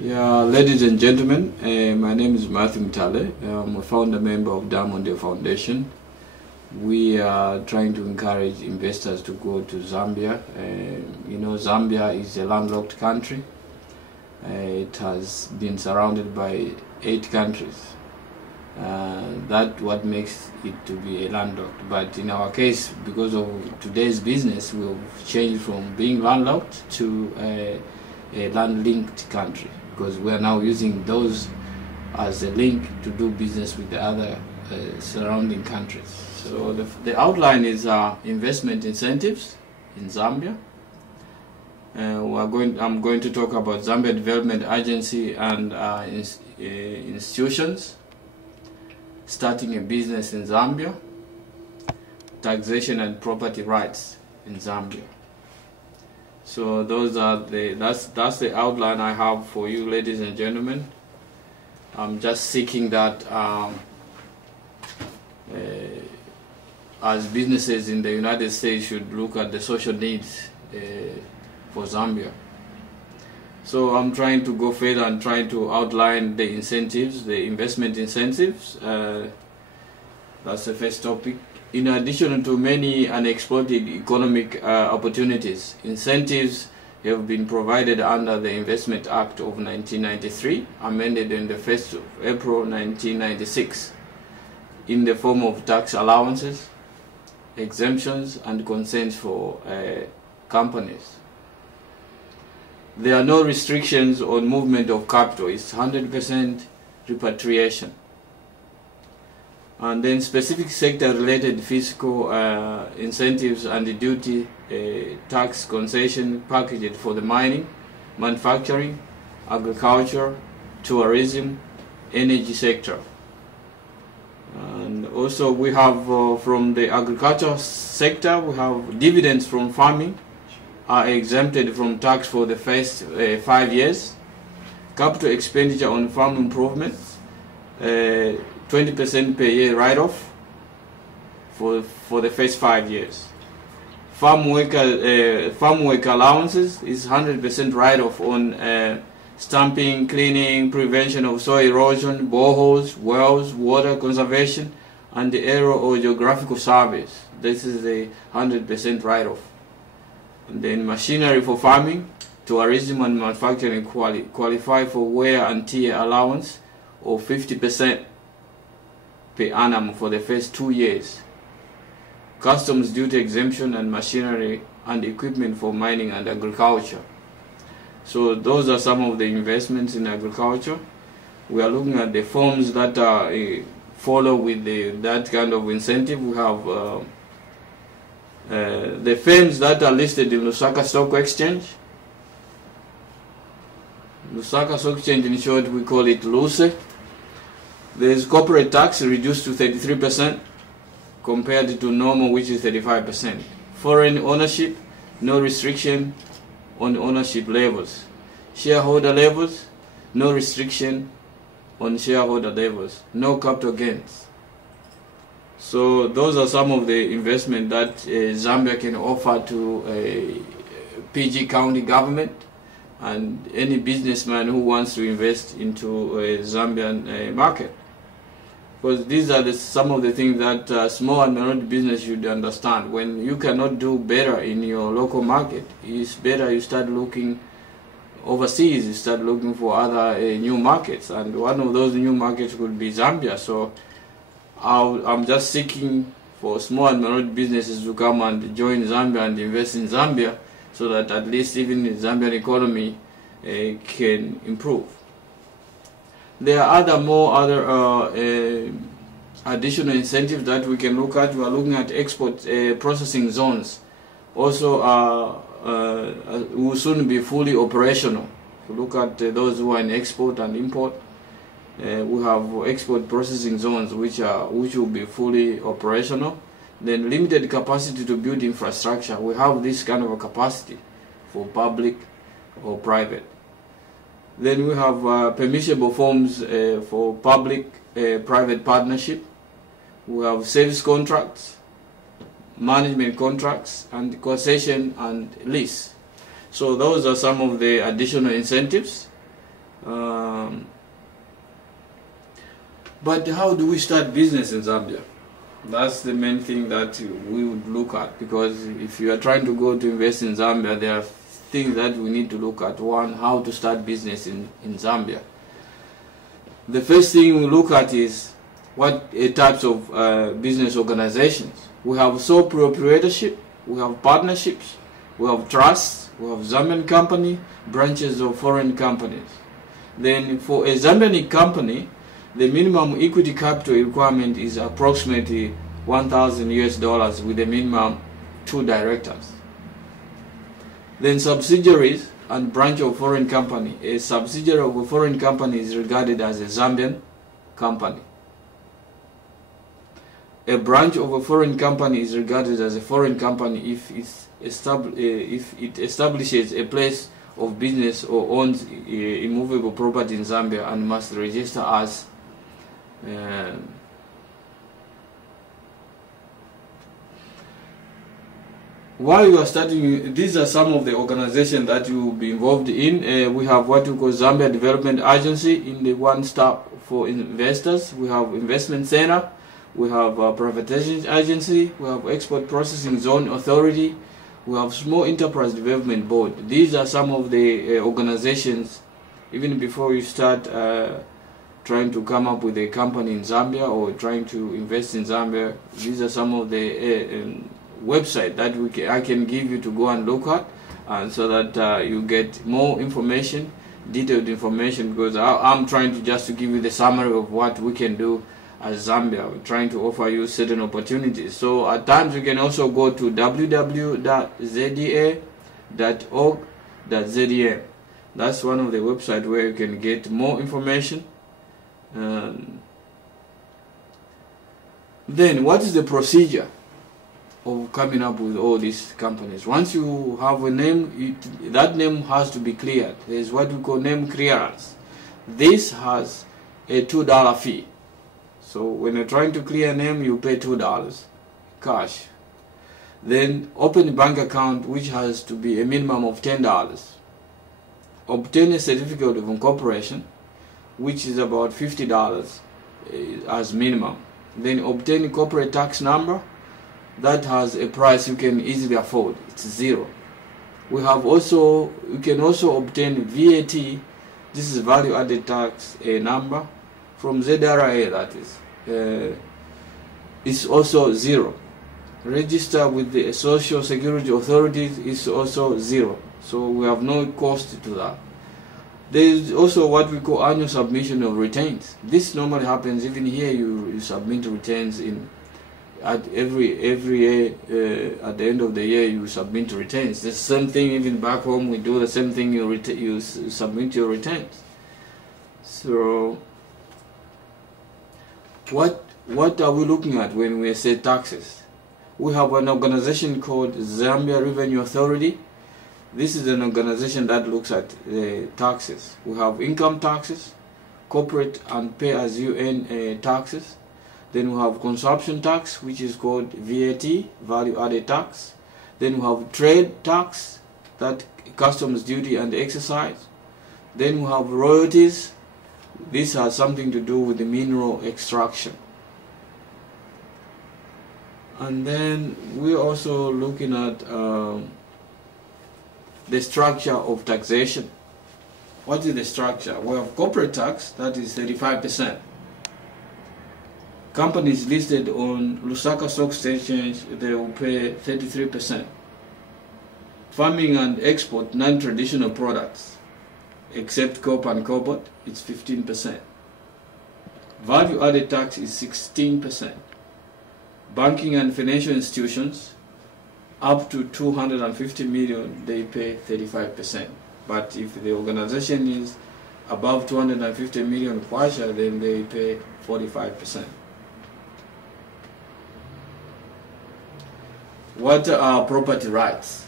Yeah, ladies and gentlemen, my name is Matthew Mtale. I'm a founder member of Diamondale Foundation. We are trying to encourage investors to go to Zambia. Zambia is a landlocked country. It has been surrounded by 8 countries. That's what makes it to be a landlocked. But in our case, because of today's business, we've changed from being landlocked to a land-linked country, because we are now using those as a link to do business with the other surrounding countries. So the outline is investment incentives in Zambia. I'm going to talk about Zambia Development Agency and institutions, starting a business in Zambia, taxation and property rights in Zambia. So that's the outline I have for you, ladies and gentlemen. I'm just seeking that as businesses in the United States should look at the social needs for Zambia. So I'm trying to go further and trying to outline the incentives, the investment incentives. That's the first topic. In addition to many unexploited economic opportunities, incentives have been provided under the Investment Act of 1993, amended on the 1st of April 1996, in the form of tax allowances, exemptions, and consents for companies. There are no restrictions on movement of capital. It's 100% repatriation. And then specific sector-related fiscal incentives and the duty tax concession packaged for the mining, manufacturing, agriculture, tourism, energy sector. And also we have from the agriculture sector, we have dividends from farming are exempted from tax for the first 5 years. Capital expenditure on farm improvements, 20% per year write-off for the first 5 years. Farm work allowances is 100% write-off on stamping, cleaning, prevention of soil erosion, boreholes, wells, water conservation, and the aerial or geographical surveys. This is a 100% write-off. And then machinery for farming, tourism, and manufacturing qualify for wear and tear allowance of 50% per annum for the first 2 years. Customs duty exemption and machinery and equipment for mining and agriculture. So those are some of the investments in agriculture. We are looking at the forms that follow with that kind of incentive. We have the firms that are listed in Lusaka Stock Exchange. Lusaka Stock Exchange, in short, we call it LUSE. There is corporate tax reduced to 33% compared to normal, which is 35%. Foreign ownership, no restriction on ownership levels. Shareholder levels, no restriction on shareholder levels. No capital gains. So those are some of the investment that Zambia can offer to a PG County government and any businessman who wants to invest into a Zambian market. Because these are some of the things that small and minority business should understand. When you cannot do better in your local market, it's better you start looking overseas, you start looking for other new markets. And one of those new markets could be Zambia. So I'm just seeking for small and minority businesses to come and join Zambia and invest in Zambia, so that at least even the Zambian economy can improve. There are other additional incentives that we can look at. We are looking at export processing zones. Also, will soon be fully operational. If you look at those who are in export and import, we have export processing zones which will be fully operational. Then limited capacity to build infrastructure. We have this kind of a capacity for public or private. Then we have permissible forms for public-private partnership. We have service contracts, management contracts, and concession and lease. So those are some of the additional incentives. But how do we start business in Zambia? That's the main thing that we would look at, because if you are trying to go to invest in Zambia, there are things that we need to look at. One, how to start business in Zambia. The first thing we look at is what types of business organizations. We have sole proprietorship, we have partnerships, we have trusts, we have Zambian company, branches of foreign companies. Then for a Zambian company, the minimum equity capital requirement is approximately $1,000 with a minimum 2 directors. Then subsidiaries and branch of foreign company. A subsidiary of a foreign company is regarded as a Zambian company. A branch of a foreign company is regarded as a foreign company if it establishes a place of business or owns immovable property in Zambia and must register as while you are starting. These are some of the organizations that you will be involved in. We have what we call Zambia Development Agency in the one stop for investors. We have Investment Center. We have Privatization Agency. We have Export Processing Zone Authority. We have Small Enterprise Development Board. These are some of the organizations. Even before you start trying to come up with a company in Zambia or trying to invest in Zambia, these are some of the website that I can give you to go and look at, and so that you get more information, detailed information, because I'm trying to just to give you the summary of what we can do as Zambia. We're trying to offer you certain opportunities. So at times you can also go to www.zda.org.zm. That's one of the websites where you can get more information. Then what is the procedure of coming up with all these companies? Once you have a name, that name has to be cleared. There's what we call name clearance. This has a $2 fee. So when you're trying to clear a name, you pay $2 cash. Then open a bank account, which has to be a minimum of $10. Obtain a certificate of incorporation, which is about $50 as minimum. Then obtain a corporate tax number that has a price you can easily afford. It's 0. You can also obtain VAT. This is value added tax number from ZRA, that is. It's also 0. Register with the Social Security authorities is also 0. So we have no cost to that. There is also what we call annual submission of returns. This normally happens even here. You submit returns at every year. At the end of the year, you submit returns. The same thing even back home. We do the same thing. You submit your returns. So what are we looking at when we say taxes? We have an organization called Zambia Revenue Authority. This is an organization that looks at taxes. We have income taxes, corporate and pay-as-you-earn taxes. Then we have consumption tax, which is called VAT, value-added tax. Then we have trade tax, that customs duty and excise. Then we have royalties. This has something to do with the mineral extraction. And then we're also looking at the structure of taxation. What is the structure? We have corporate tax, that is 35%. Companies listed on Lusaka Stock Exchange, they will pay 33%. Farming and export non-traditional products, except copper and cobalt, it's 15%. Value-added tax is 16%. Banking and financial institutions, up to 250 million, they pay 35%. But if the organization is above 250 million kwacha, then they pay 45%. What are property rights?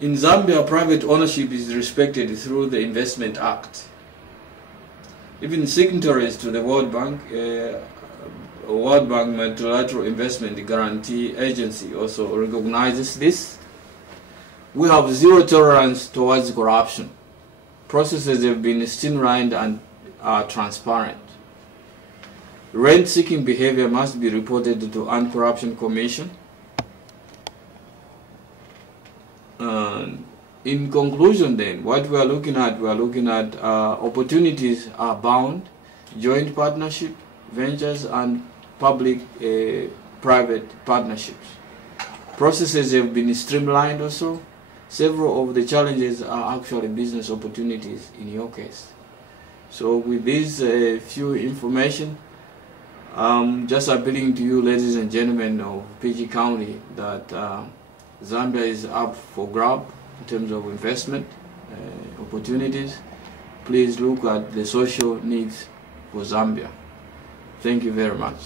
In Zambia, private ownership is respected through the Investment Act. Even signatories to the World Bank Multilateral Investment Guarantee Agency also recognizes this. We have zero tolerance towards corruption. Processes have been streamlined and are transparent. Rent-seeking behavior must be reported to Anti-Corruption Commission. In conclusion then, what we are looking at opportunities are bound, joint partnership, ventures, and public-private partnerships. Processes have been streamlined also. Several of the challenges are actually business opportunities in your case. So with this few information, just appealing to you, ladies and gentlemen of PG County, that Zambia is up for grab in terms of investment opportunities. Please look at the social needs for Zambia. Thank you very much.